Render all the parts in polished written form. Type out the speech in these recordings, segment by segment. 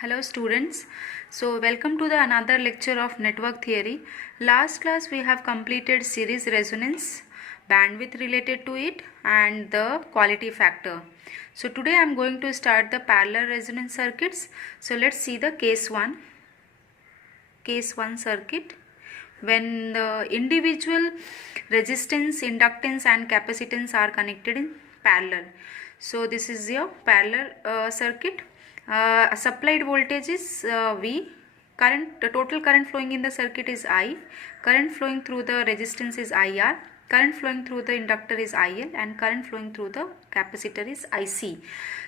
Hello students, so welcome to the another lecture of network theory. Last class we have completed series resonance, bandwidth related to it and the quality factor. So today I am going to start the parallel resonance circuits. So let's see the case 1 circuit. When the individual resistance, inductance and capacitance are connected in parallel. So this is your parallel circuit. Supplied voltage is V, the total current flowing in the circuit is I, current flowing through the resistance is IR, current flowing through the inductor is IL and current flowing through the capacitor is IC.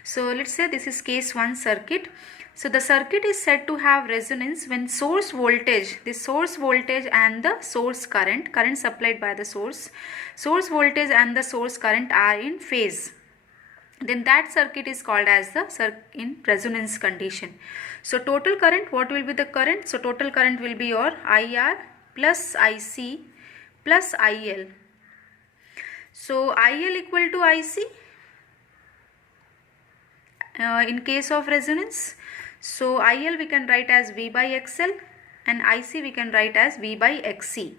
So let's say this is case 1 circuit. So the circuit is said to have resonance when source voltage and the source current supplied by the source voltage and the source current are in phase. Then that circuit is called as the in resonance condition. So total current, what will be the current? So total current will be your IR plus IC plus IL. So IL equal to IC in case of resonance. So IL we can write as V by XL and IC we can write as V by XC.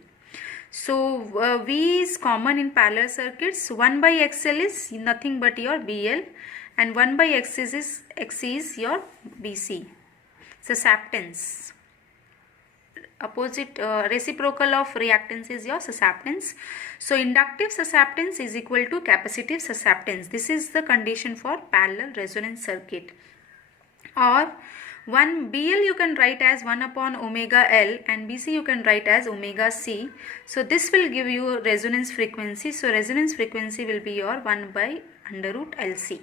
So V is common in parallel circuits. 1 by XL is nothing but your BL and 1 by XC is your BC. Susceptance. Opposite reciprocal of reactance is your susceptance. So inductive susceptance is equal to capacitive susceptance. This is the condition for parallel resonance circuit. Or 1 BL you can write as 1 upon omega L and BC you can write as omega C. So this will give you resonance frequency. So resonance frequency will be your 1 by under root LC.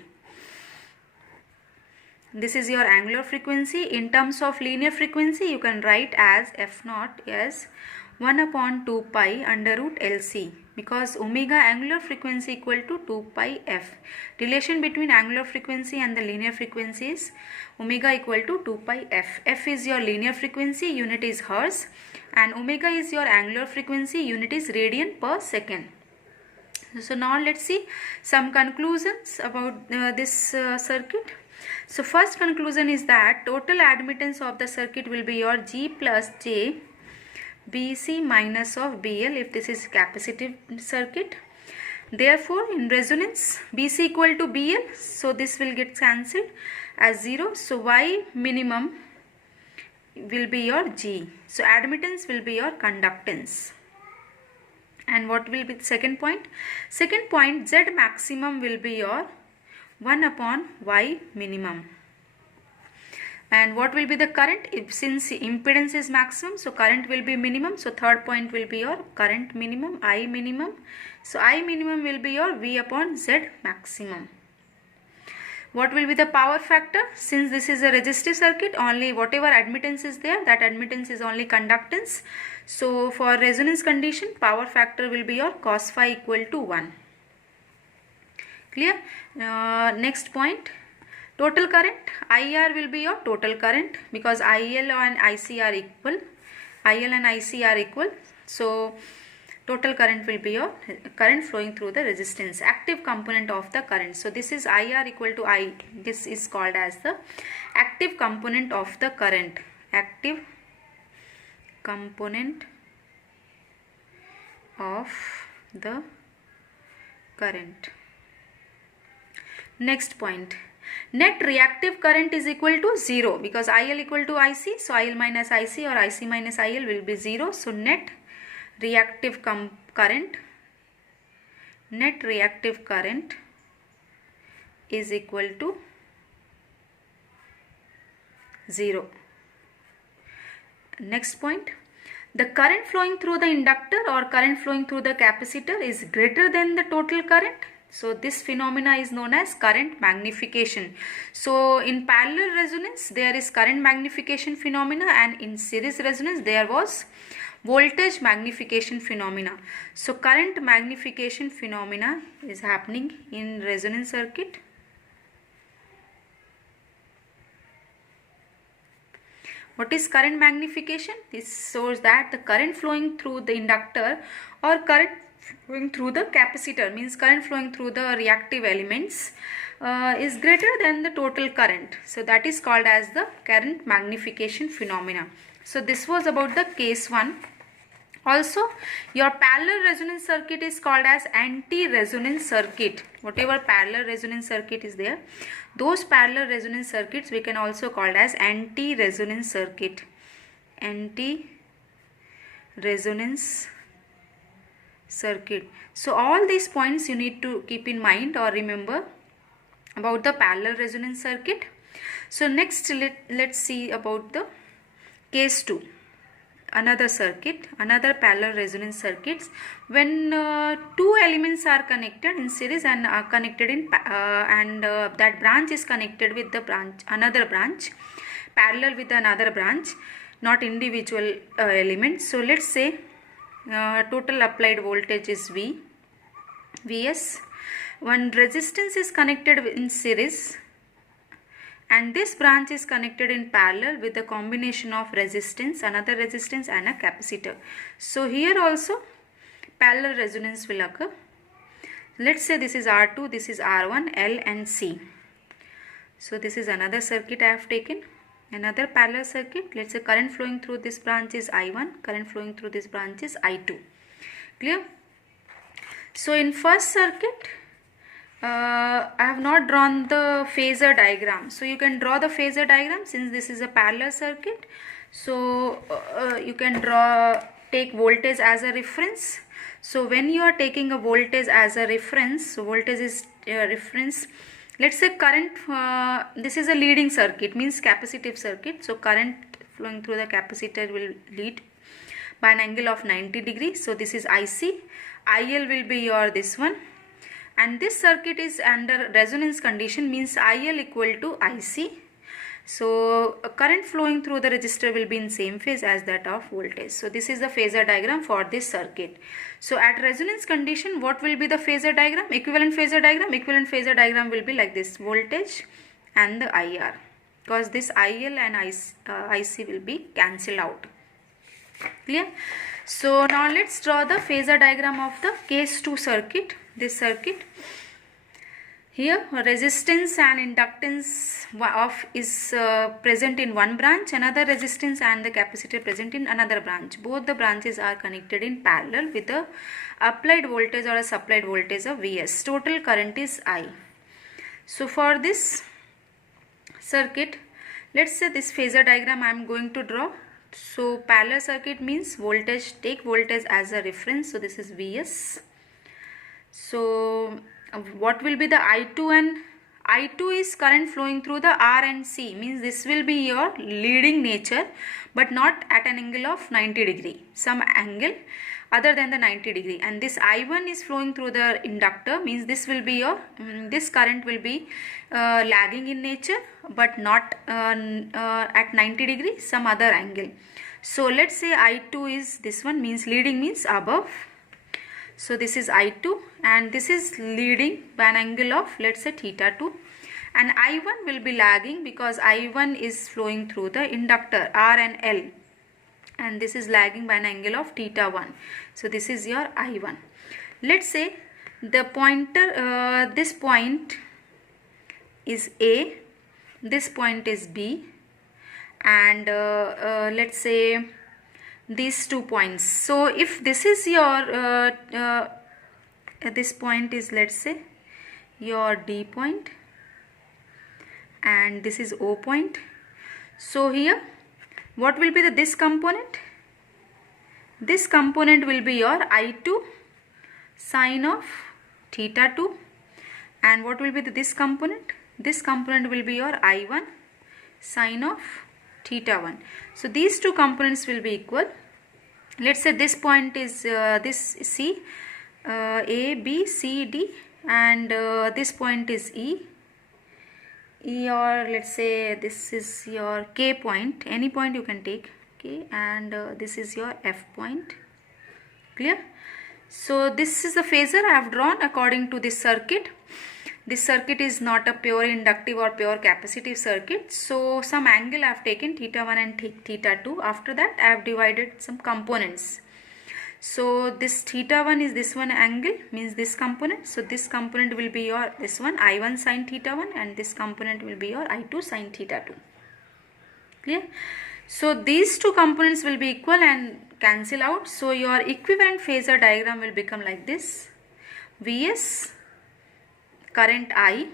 This is your angular frequency. In terms of linear frequency you can write as F0 as 1 upon 2 pi under root LC, because omega angular frequency equal to 2 pi F. Relation between angular frequency and the linear frequency is omega equal to 2 pi F. F is your linear frequency, unit is Hertz, and omega is your angular frequency, unit is radian per second. So now let's see some conclusions about this circuit. So first conclusion is that total admittance of the circuit will be your G plus J BC minus of BL if this is capacitive circuit. Therefore in resonance BC equal to BL, so this will get cancelled as 0. So Y minimum will be your G. So admittance will be your conductance. And what will be the second point? Second point, Z maximum will be your 1 upon Y minimum. And what will be the current? Since impedance is maximum, so current will be minimum. So third point will be your current minimum, I minimum. So I minimum will be your V upon Z maximum. What will be the power factor? Since this is a resistive circuit, only whatever admittance is there, that admittance is only conductance. So for resonance condition, power factor will be your cos phi equal to 1. Clear? Next point. Total current, IR will be your total current because IL and IC are equal. IL and IC are equal. So total current will be your current flowing through the resistance, active component of the current. So this is IR equal to I. This is called as the active component of the current. Active component of the current. Next point. Net reactive current is equal to 0 because IL equal to IC. So IL minus IC or IC minus IL will be 0. So net reactive current is equal to 0. Next point. The current flowing through the inductor or current flowing through the capacitor is greater than the total current. So this phenomena is known as current magnification. So in parallel resonance there is current magnification phenomena and in series resonance there was voltage magnification phenomena. So current magnification phenomena is happening in resonance circuit. What is current magnification? This shows that the current flowing through the inductor or current flowing through the capacitor, means current flowing through the reactive elements is greater than the total current. So that is called as the current magnification phenomena. So this was about the case 1. Also, your parallel resonance circuit is called as anti-resonance circuit. Whatever parallel resonance circuit is there, those parallel resonance circuits we can also call as anti-resonance circuit. Anti-resonance circuit. So all these points you need to keep in mind or remember about the parallel resonance circuit. So next let's see about the case 2. Another circuit, another parallel resonance circuits. When two elements are connected in series and are connected in that branch is connected with the another branch, parallel with another branch, not individual elements. So let's say total applied voltage is Vs. One resistance is connected in series and this branch is connected in parallel with a combination of resistance, another resistance and a capacitor. So here also parallel resonance will occur. Let's say this is R2, this is R1, L and C. So this is another circuit I have taken, another parallel circuit. Let's say current flowing through this branch is I1, current flowing through this branch is I2. Clear? So in first circuit, I have not drawn the phasor diagram. So you can draw the phasor diagram since this is a parallel circuit. So you can take voltage as a reference. So when you are taking a voltage as a reference, so voltage is reference. Let's say current, this is a leading circuit, means capacitive circuit. So current flowing through the capacitor will lead by an angle of 90 degrees. So this is IC. IL will be your this one. And this circuit is under resonance condition, means IL equal to IC. So current flowing through the resistor will be in same phase as that of voltage. So this is the phasor diagram for this circuit. So at resonance condition, what will be the phasor diagram? Equivalent phasor diagram. Equivalent phasor diagram will be like this: voltage and the IR, because this IL and IC will be cancelled out. Clear? So now let's draw the phasor diagram of the case 2 circuit. This circuit here, resistance and inductance is present in one branch, another resistance and the capacitor present in another branch. Both the branches are connected in parallel with the applied voltage or a supplied voltage of Vs. Total current is I. So for this circuit, let's say this phasor diagram I am going to draw. So parallel circuit means voltage, take voltage as a reference. So this is Vs. So what will be the I2? And I2 is current flowing through the R and C, means this will be your leading nature, but not at an angle of 90 degree, some angle other than the 90 degree. And this I1 is flowing through the inductor, means this will be your this current will be lagging in nature, but not at 90 degree, some other angle. So let's say I2 is this one, means leading means above. So this is I2 and this is leading by an angle of, let's say, theta 2, and I1 will be lagging because I1 is flowing through the inductor R and L, and this is lagging by an angle of theta 1. So this is your I1. Let's say the pointer, this point is A, this point is B, and let's say these 2 points. So if this is your this point is, let's say, your D point and this is O point. So here what will be this component? This component will be your I2 sine of theta 2, and what will be this component? This component will be your I1 sine of theta 1. So these 2 components will be equal. Let's say this point is this C, A, B, C, D, and this point is E, or let's say this is your K point, any point you can take, okay, and this is your F point. Clear? So this is the phasor I have drawn according to this circuit. This circuit is not a pure inductive or pure capacitive circuit. So some angle I have taken, theta 1 and theta 2. After that I have divided some components. So this theta 1 is this one angle, means this component. So this component will be your this one I1 sin theta 1 and this component will be your I2 sin theta 2. Clear? So these two components will be equal and cancel out. So your equivalent phasor diagram will become like this. Vs, current I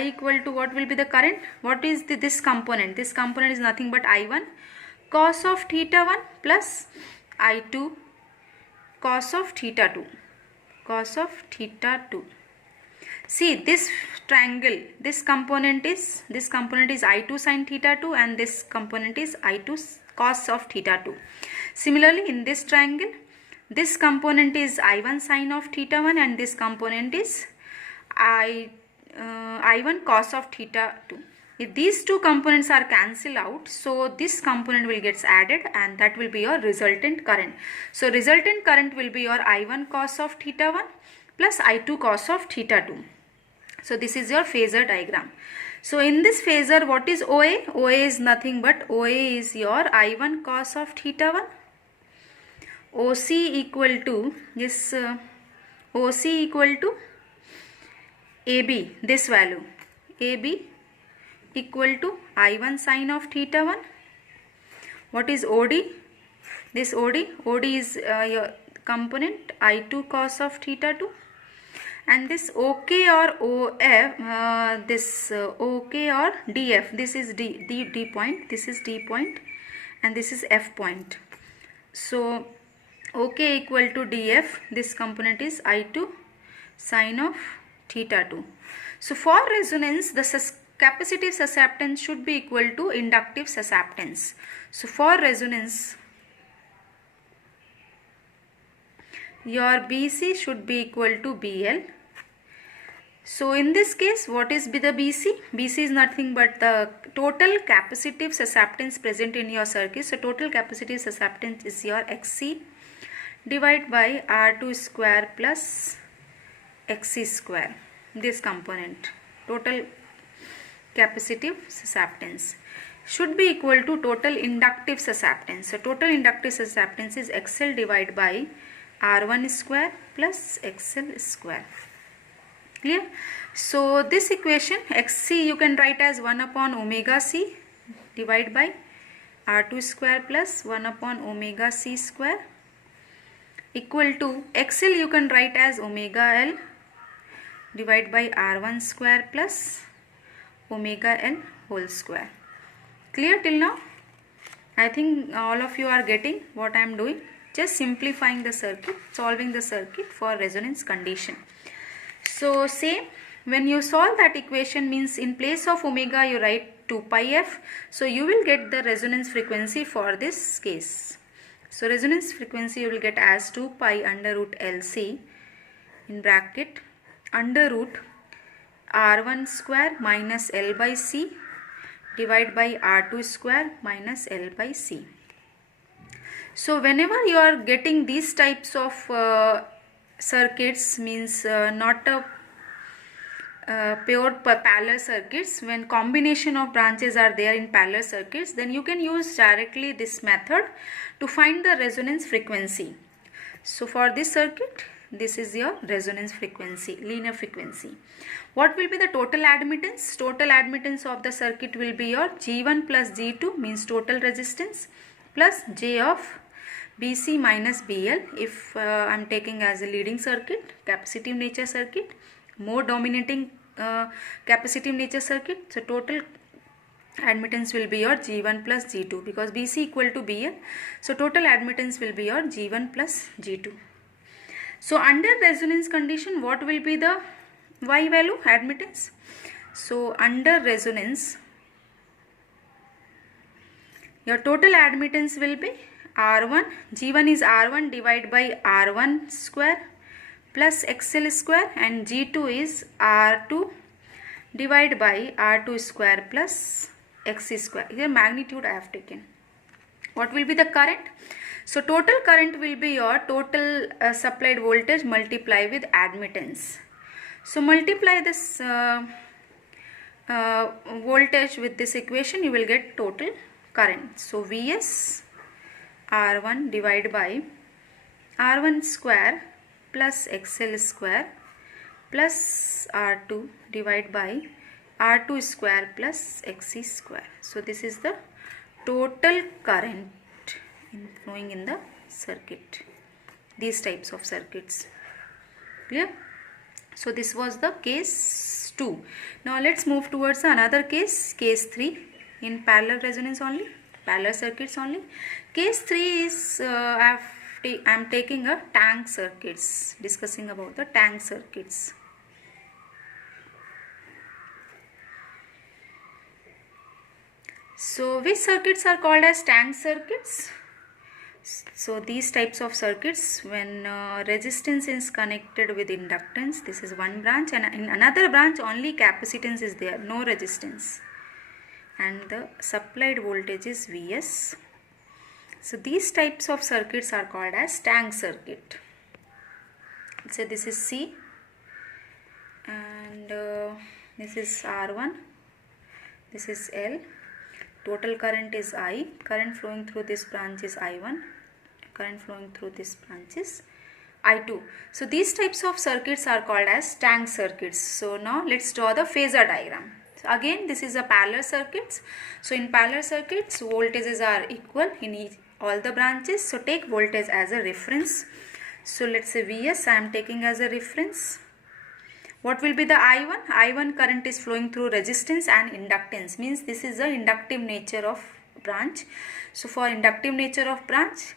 equal to what will be the current? What is this component? This component is nothing but I1 cos of theta 1 plus I2 cos of theta 2. Cos of theta 2. See this triangle, this component is I2 sin theta 2 and this component is I2 cos of theta 2. Similarly, in this triangle, this component is I1 sin of theta 1 and this component is I1 cos of theta 2. If these two components are cancelled out, so this component will get added and that will be your resultant current. So resultant current will be your I1 cos of theta 1 plus I2 cos of theta 2. So this is your phasor diagram. So in this phasor, what is OA? OA is nothing but OA is your I1 cos of theta 1. OC equal to this OC equal to AB, this value AB equal to I1 sin of theta 1. What is OD? This OD is your component I2 cos of theta 2. And this OK or OF, this OK or DF, this is D point, this is D point and this is F point. So OK equal to DF, this component is I2 sin of theta 2. So for resonance, the capacitive susceptance should be equal to inductive susceptance. So for resonance, your BC should be equal to BL. So in this case, what is the BC? BC is nothing but the total capacitive susceptance present in your circuit. So total capacitive susceptance is your XC divided by R2 square plus XC square. This component, total capacitive susceptance, should be equal to total inductive susceptance. So total inductive susceptance is XL divided by R1 square plus XL square. Clear? So this equation XC you can write as 1 upon omega C divided by R2 square plus 1 upon omega C square equal to XL you can write as omega L divided by R1 square plus omega L whole square. Clear till now? I think all of you are getting what I am doing. Just simplifying the circuit, solving the circuit for resonance condition. So same, when you solve that equation, means in place of omega you write 2 pi f. So you will get the resonance frequency for this case. So resonance frequency you will get as 2 pi under root LC in bracket under root R1 square minus L by C divided by R2 square minus L by C. So whenever you are getting these types of circuits, means not a pure parallel circuits, when combination of branches are there in parallel circuits, then you can use directly this method to find the resonance frequency. So for this circuit, this is your resonance frequency, linear frequency. What will be the total admittance? Total admittance of the circuit will be your G1 plus G2, means total resistance, plus J of BC minus BL if I am taking as a leading circuit, capacitive nature circuit, more dominating capacitive nature circuit. So total admittance will be your G1 plus G2 because BC equal to BL. So total admittance will be your G1 plus G2. So under resonance condition, what will be the Y value admittance? So under resonance, your total admittance will be R1, G1 is R1 divided by R1 square plus XL square and G2 is R2 divided by R2 square plus XC square. Here magnitude I have taken. What will be the current? So total current will be your total supplied voltage multiply with admittance. So multiply this voltage with this equation, you will get total current. So Vs R1 divided by R1 square plus XL square plus R2 divided by R2 square plus XC square. So this is the total current flowing in the circuit, these types of circuits. Clear? So this was the case 2. Now let's move towards another case, case 3, in parallel resonance only, parallel circuits only. Case 3 is I am taking a tank circuits, discussing about the tank circuits. So which circuits are called as tank circuits? So these types of circuits, when resistance is connected with inductance, this is one branch, and in another branch only capacitance is there, no resistance, and the supplied voltage is Vs. So these types of circuits are called as tank circuit. So this is C, and this is R1, this is L. Total current is I. Current flowing through this branch is I1. Current flowing through this branch is I2. So these types of circuits are called as tank circuits. So now let's draw the phasor diagram. So again, this is a parallel circuits. So in parallel circuits, voltages are equal in all the branches. So take voltage as a reference. So let's say Vs I am taking as a reference. What will be the I1? I1 current is flowing through resistance and inductance, means this is the inductive nature of branch. So for inductive nature of branch,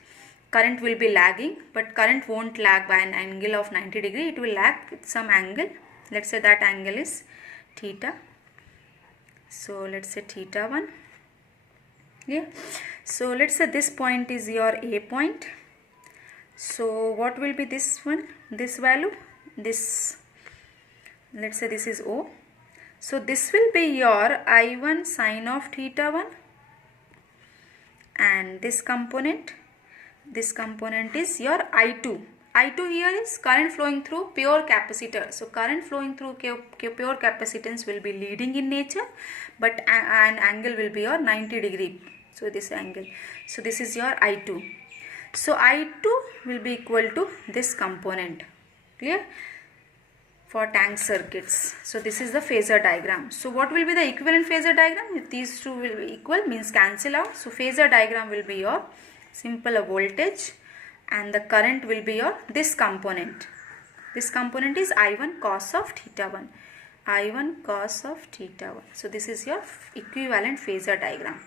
current will be lagging, but current won't lag by an angle of 90 degree. It will lag with some angle. Let's say that angle is theta. So let's say theta 1. Yeah. So let's say this point is your A point. So what will be this one? This value? This. Let's say this is O. So this will be your I1 sine of theta 1, and this component is your I2. I2 here is current flowing through pure capacitor. So current flowing through pure capacitance will be leading in nature, but an angle will be your 90 degree. So this angle. So this is your I2. So I2 will be equal to this component. Clear? For tank circuits. So this is the phasor diagram. So what will be the equivalent phasor diagram? If these two will be equal, means cancel out. So phasor diagram will be your simple voltage, and the current will be your this component. This component is I1 cos of theta 1. I1 cos of theta 1. So this is your equivalent phasor diagram.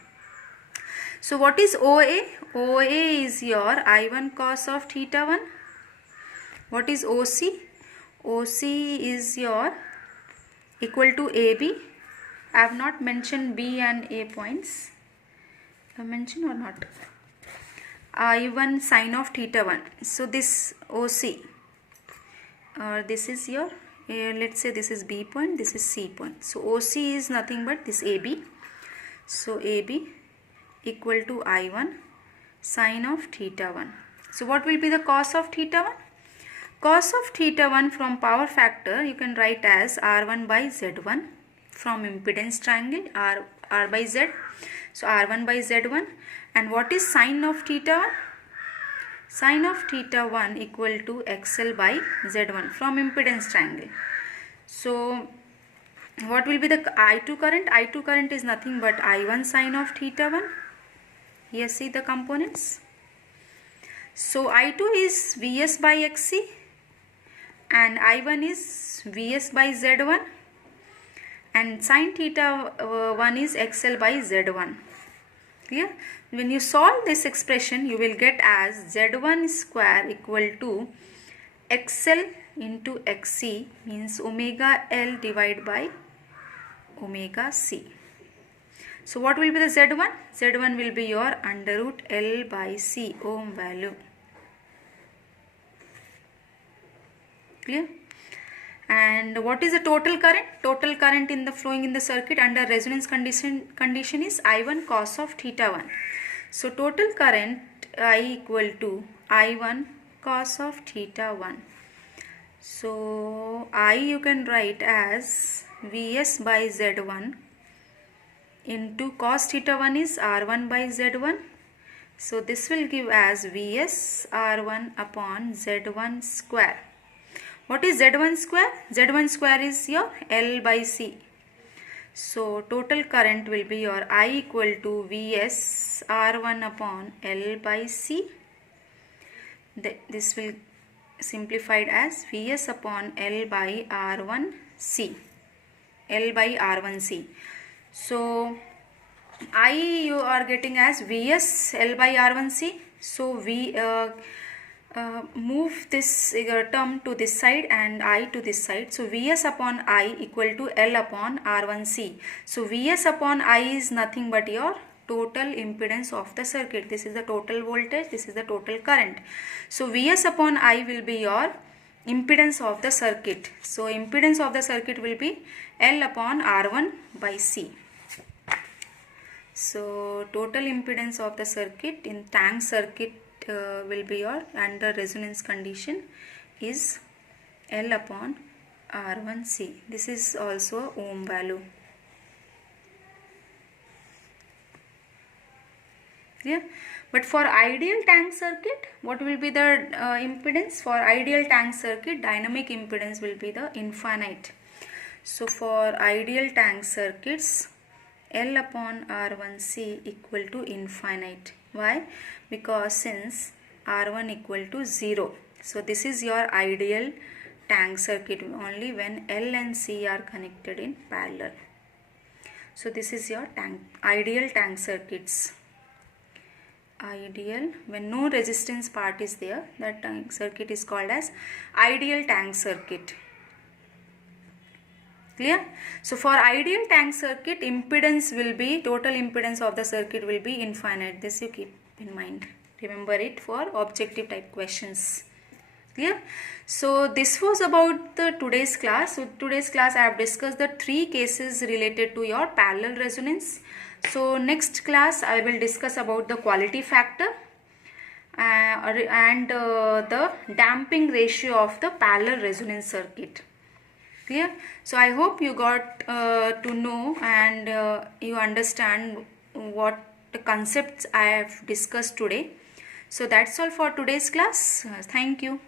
So what is OA? OA is your I1 cos of theta 1. What is OC? OC is your equal to AB. I have not mentioned B and A points. Have mentioned or not? I1 sine of theta 1. So this OC, this is your, let's say this is B point, this is C point. So OC is nothing but this AB. So AB equal to I1 sine of theta 1. So what will be the cos of theta 1? Cos of theta 1 from power factor you can write as R1 by Z1 from impedance triangle R by Z. So R1 by Z1. And what is sine of theta 1? Sine of theta 1 equal to XL by Z1 from impedance triangle. So what will be the I2 current? I2 current is nothing but I1 sine of theta 1. Here see the components. So I2 is Vs by Xc. And I1 is Vs by Z1, and sin theta 1 is XL by Z1. Clear? When you solve this expression, you will get as Z1 square equal to XL into XC, means omega L divided by omega C. So what will be the Z1? Z1 will be your under root L by C ohm value. Clear? And what is the total current? Total current in the flowing in the circuit under resonance condition is I1 cos of theta 1. So total current I equal to I1 cos of theta 1. So I you can write as Vs by Z1 into cos theta 1 is R1 by Z1 So this will give as Vs R1 upon Z1 square. What is Z1 square? Z1 square is your L by C. So total current will be your I equal to Vs R1 upon L by C. This will simplified as Vs upon L by R1C. L by R1C. So I you are getting as Vs L by R1C. So we move this term to this side and I to this side. So Vs upon I equal to L upon R1C. So Vs upon I is nothing but your total impedance of the circuit. This is the total voltage, this is the total current. So Vs upon I will be your impedance of the circuit. So impedance of the circuit will be L upon R1 by C. So total impedance of the circuit in tank circuit will be your under resonance condition is L upon R1C. This is also a ohm value. Yeah. But for ideal tank circuit, what will be the impedance? For ideal tank circuit, dynamic impedance will be the infinite. So for ideal tank circuits, L upon R1C equal to infinite. Why? Because since R1 equal to 0. So this is your ideal tank circuit only when L and C are connected in parallel. So this is your ideal tank circuits. Ideal, when no resistance part is there, that tank circuit is called as ideal tank circuit. Clear? So for ideal tank circuit, impedance will be, total impedance of the circuit will be infinite. This you keep in mind. Remember it for objective type questions. Clear? So this was about the today's class. So today's class I have discussed the 3 cases related to your parallel resonance. So next class I will discuss about the quality factor and the damping ratio of the parallel resonance circuit. Clear? So I hope you got to know and you understand what the concepts I have discussed today. So that's all for today's class. Thank you.